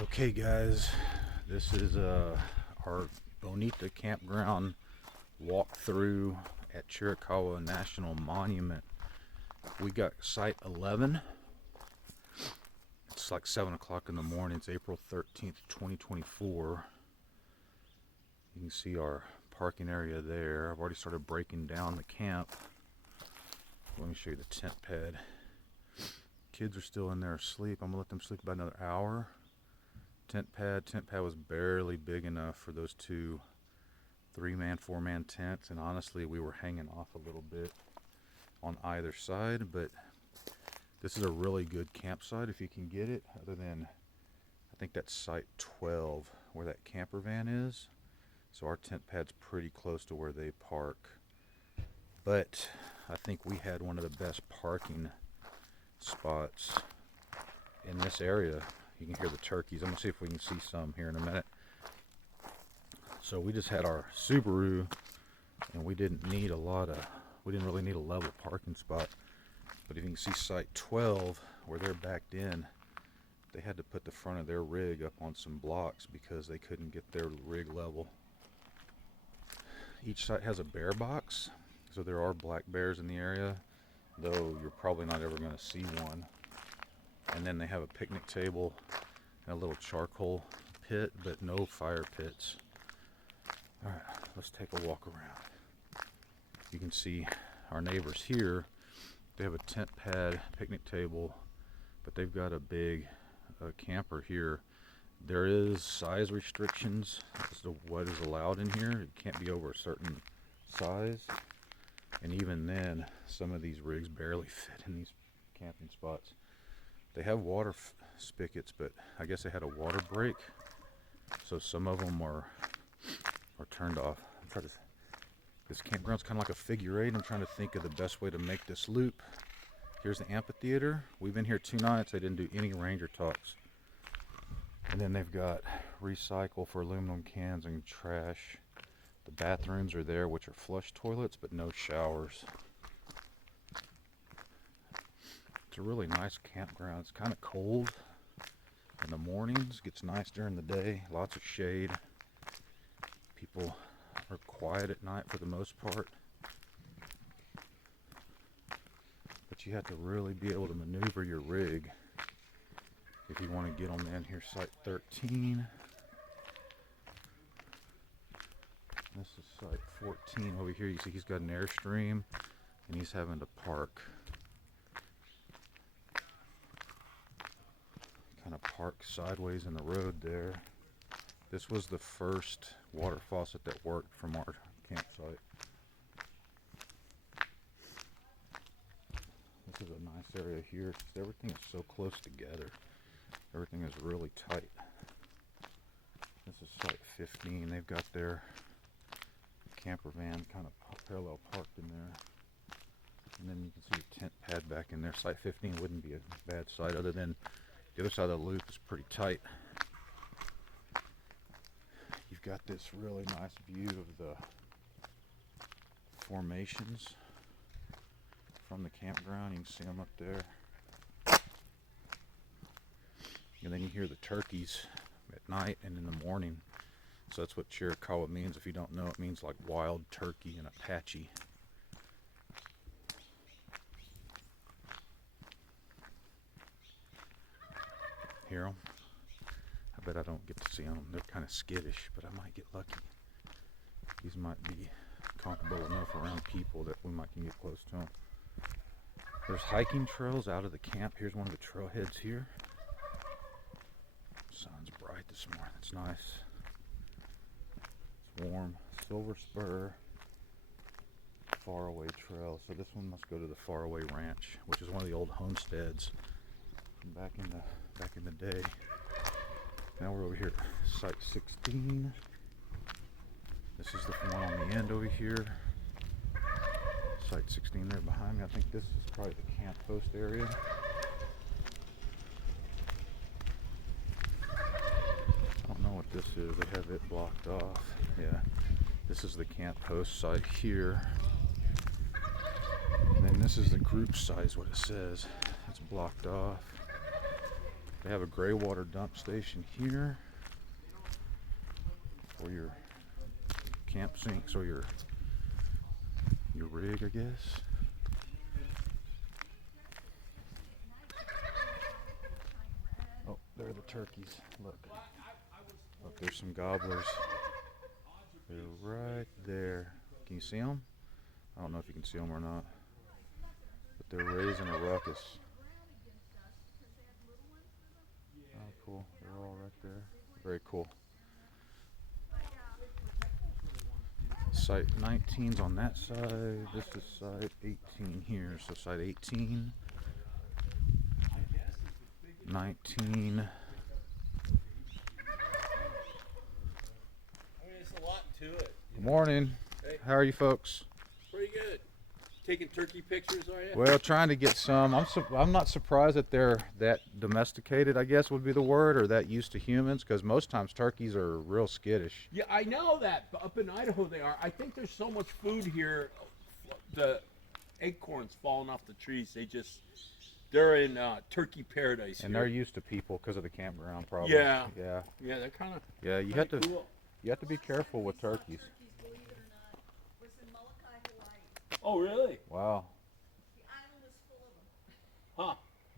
Okay guys, this is our Bonita Campground walkthrough at Chiricahua National Monument. We got site 11. It's like 7 o'clock in the morning. It's April 13th, 2024. You can see our parking area there. I've already started breaking down the camp. Let me show you the tent pad. Kids are still in there asleep. I'm gonna let them sleep about another hour. Tent pad was barely big enough for those two 3-man, 4-man tents, and honestly we were hanging off a little bit on either side, but this is a really good campsite if you can get it, other than I think that's site 12 where that camper van is. So our tent pad's pretty close to where they park, but I think we had one of the best parking spots in this area. You can hear the turkeys. I'm gonna see if we can see some here in a minute. So we just had our Subaru, and we didn't really need a level parking spot. But if you can see site 12, where they're backed in, they had to put the front of their rig up on some blocks because they couldn't get their rig level. Each site has a bear box, so there are black bears in the area, though you're probably not ever gonna see one. And then they have a picnic table and a little charcoal pit, but no fire pits. All right, let's take a walk around. You can see our neighbors here. They have a tent pad, picnic table, but they've got a big camper here. There is size restrictions as to what is allowed in here. It can't be over a certain size. And even then, some of these rigs barely fit in these camping spots. They have water spigots, but I guess they had a water break, so some of them are turned off. This campground's kind of like a figure eight. I'm trying to think of the best way to make this loop. Here's the amphitheater. We've been here 2 nights. They didn't do any ranger talks. And then they've got recycle for aluminum cans and trash. The bathrooms are there, which are flush toilets, but no showers. It's a really nice campground. It's kind of cold in the mornings, gets nice during the day, lots of shade. People are quiet at night for the most part. But you have to really be able to maneuver your rig if you want to get on in. Here's site 13. This is site 14 over here. You see he's got an Airstream and he's having to park. Kind of park sideways in the road there. This was the first water faucet that worked from our campsite. This is a nice area here because everything is so close together. Everything is really tight. This is site 15. They've got their camper van kind of parallel parked in there. And then you can see the tent pad back in there. Site 15 wouldn't be a bad site, other than the other side of the loop is pretty tight. You've got this really nice view of the formations from the campground. You can see them up there. And then you hear the turkeys at night and in the morning. So that's what Chiricahua means. If you don't know, it means like wild turkey and Apache. Hear them? I bet I don't get to see them. They're kind of skittish, but I might get lucky. These might be comfortable enough around people that we might can get close to them. There's hiking trails out of the camp. Here's one of the trailheads here. Sun's bright this morning. It's nice. It's warm. Silver Spur Faraway Trail. So this one must go to the Faraway Ranch, which is one of the old homesteads from back in the day. Now we're over here at site 16. This is the one on the end over here. Site 16 there behind me. I think this is probably the camp post area. I don't know what this is. They have it blocked off. Yeah, this is the camp post site here. And then this is the group site, is what it says. It's blocked off. They have a gray water dump station here for your camp sinks or your rig, I guess. Oh, there are the turkeys. Look, there's some gobblers. They're right there. Can you see them? I don't know if you can see them or not, but they're raising a ruckus. Oh, cool. They're all right there. Very cool. Site 19's on that side. This is site 18 here. So site 18, 19. There's a lot to it. Good morning. Hey. How are you folks? Pretty good. Taking turkey pictures, are you? Well, trying to get some. I'm not surprised that they're that domesticated, I guess would be the word, or that used to humans, because most times turkeys are real skittish. Yeah, I know that. But up in Idaho they are. I think there's so much food here, the acorns falling off the trees. They're in turkey paradise. And here. they're used to people because of the campground, probably. Yeah. Yeah. Yeah, they're kind of. Yeah. You have to. Cool. You have to be careful with turkeys. Oh, really? Wow. The island is full of them. Huh.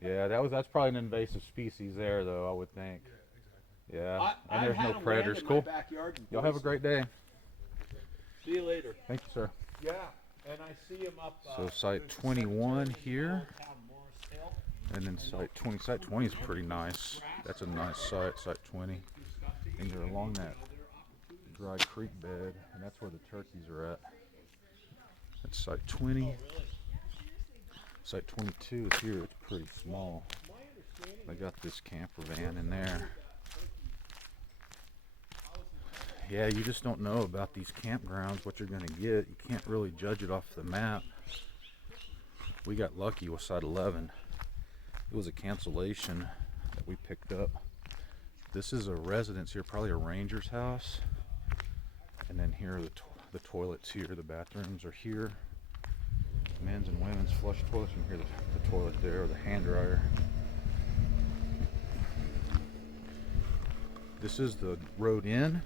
Yeah, that's probably an invasive species there, though, I would think. Yeah. And I've there's had no them predators. land in Cool. my backyard. Y'all have a great day. See you later. Thank you, sir. Yeah, and I see them up. So site 21 here, and then site 20. Site 20 is pretty nice. That's a nice site. Site 20. And you're along that dry creek bed, and that's where the turkeys are at. That's site 20. Site 22 is here. It's pretty small. They got this camper van in there. Yeah, you just don't know about these campgrounds, what you're going to get. You can't really judge it off the map. We got lucky with site 11. It was a cancellation that we picked up. This is a residence here, probably a ranger's house. And then here are the toilets here. The bathrooms are here. Men's and women's flush toilets. You can hear the toilet there, or the hand dryer. This is the road in.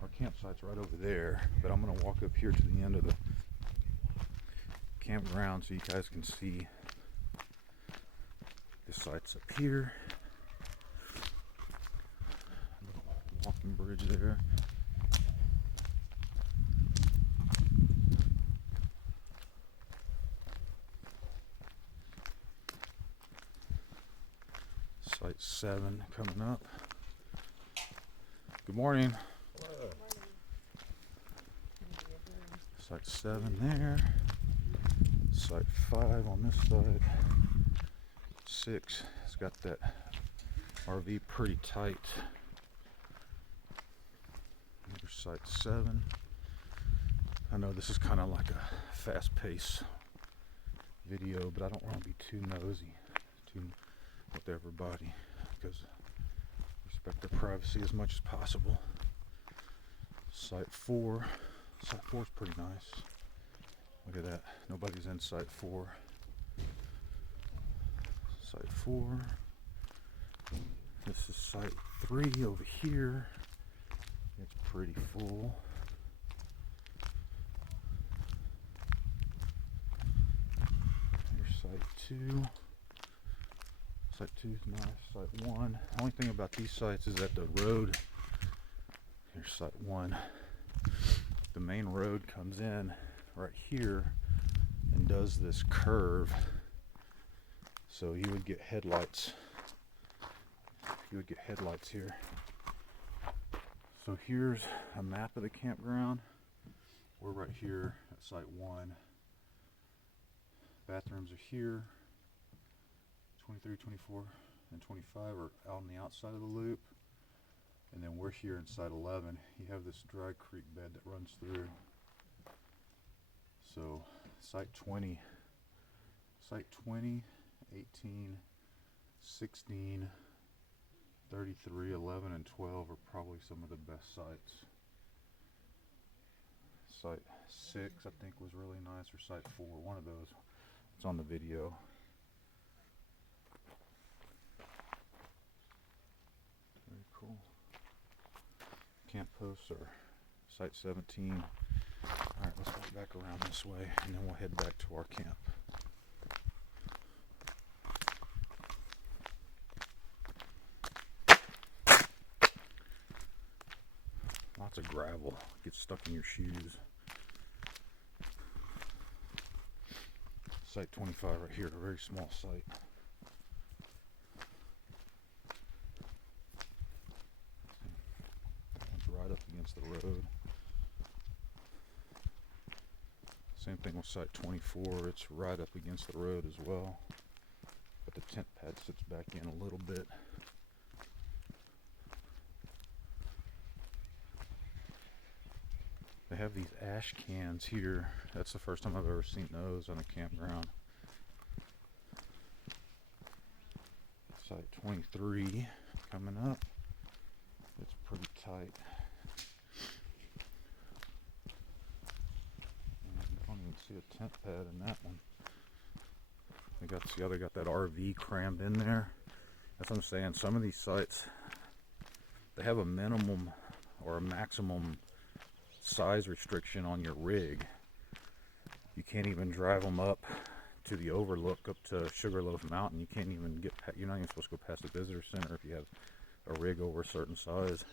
Our campsite's right over there, but I'm going to walk up here to the end of the campground so you guys can see. The site's up here. Little walking bridge there. Site 7 coming up. Good morning. Hello. Site 7 there. Site 5 on this side. 6. It's got that RV pretty tight. Here's site 7. I know this is kind of like a fast-paced video, but I don't want to be too nosy with everybody, because respect their privacy as much as possible. Site 4. Site 4 is pretty nice. Look at that. Nobody's in site 4. Site 4. This is site 3 over here. It's pretty full. Here's site 2. Site 2 is nice. Site 1. The only thing about these sites is that the road. Here's site 1. The main road comes in right here and does this curve. So you would get headlights. You would get headlights here. So here's a map of the campground. We're right here at site 1. Bathrooms are here. 23, 24, and 25 are out on the outside of the loop. And then we're here in site 11. You have this dry creek bed that runs through. So site 20, 18, 16, 33, 11, and 12 are probably some of the best sites. Site 6, I think, was really nice, or site 4, one of those. It's on the video. cool. Camp posts are site 17. Alright, let's walk back around this way and then we'll head back to our camp. Lots of gravel gets stuck in your shoes. Site 25 right here, a very small site. It's right up against the road. Same thing with site 24, it's right up against the road as well. But the tent pad sits back in a little bit. They have these ash cans here. That's the first time I've ever seen those on a campground. Site 23 coming up. It's pretty tight. I don't even see a tent pad in that one. They got that RV crammed in there. That's what I'm saying. Some of these sites, they have a minimum or a maximum size restriction on your rig. You can't even drive them up to the overlook up to Sugarloaf Mountain. You can't even get you're not even supposed to go past the visitor center if you have a rig over a certain size.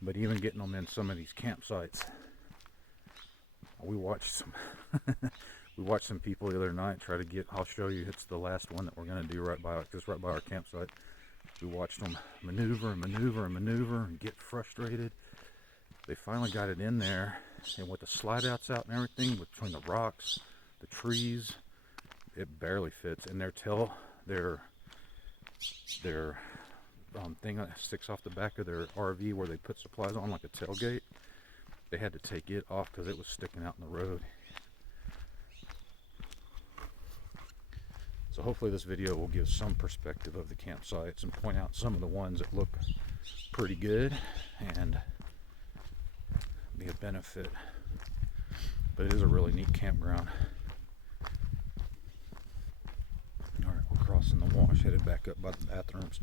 But even getting them in some of these campsites, we watched some people the other night try to get, I'll show you, it's the last one that we're going to do right by our campsite. We watched them maneuver and get frustrated. They finally got it in there, and with the slide outs out and everything, between the rocks, the trees, it barely fits. And their thing that sticks off the back of their RV where they put supplies on, like a tailgate, they had to take it off because it was sticking out in the road. So hopefully this video will give some perspective of the campsites and point out some of the ones that look pretty good and be a benefit. But it is a really neat campground. Alright, we're crossing the wash, headed back up by the bathrooms.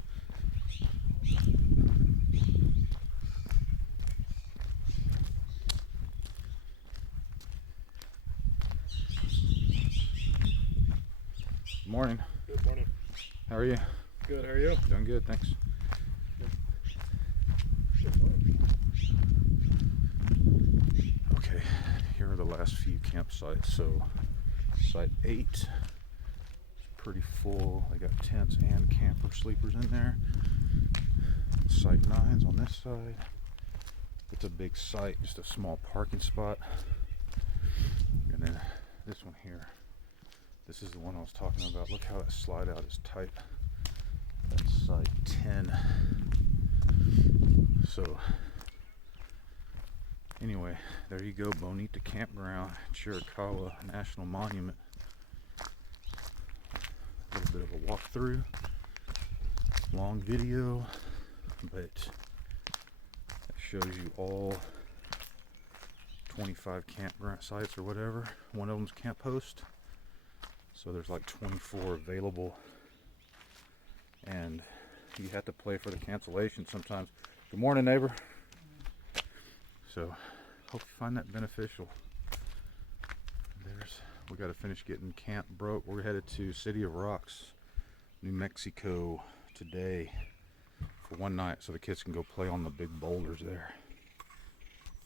Good morning. Good morning. How are you? Good, how are you? Doing good, thanks. Okay, here are the last few campsites. So, site 8 is pretty full. They got tents and camper sleepers in there. Site 9's on this side. It's a big site, just a small parking spot. And then this one here. This is the one I was talking about. Look how that slide out is tight. That's site 10. So, anyway, there you go. Bonita Campground, Chiricahua National Monument. A little bit of a walkthrough. Long video, but that shows you all 25 campground sites or whatever. One of them's Camp Host. So there's like 24 available, and you have to play for the cancellation sometimes. Good morning, neighbor. So hope you find that beneficial. We got to finish getting camp broke. We're headed to City of Rocks, New Mexico today for one night, so the kids can go play on the big boulders there.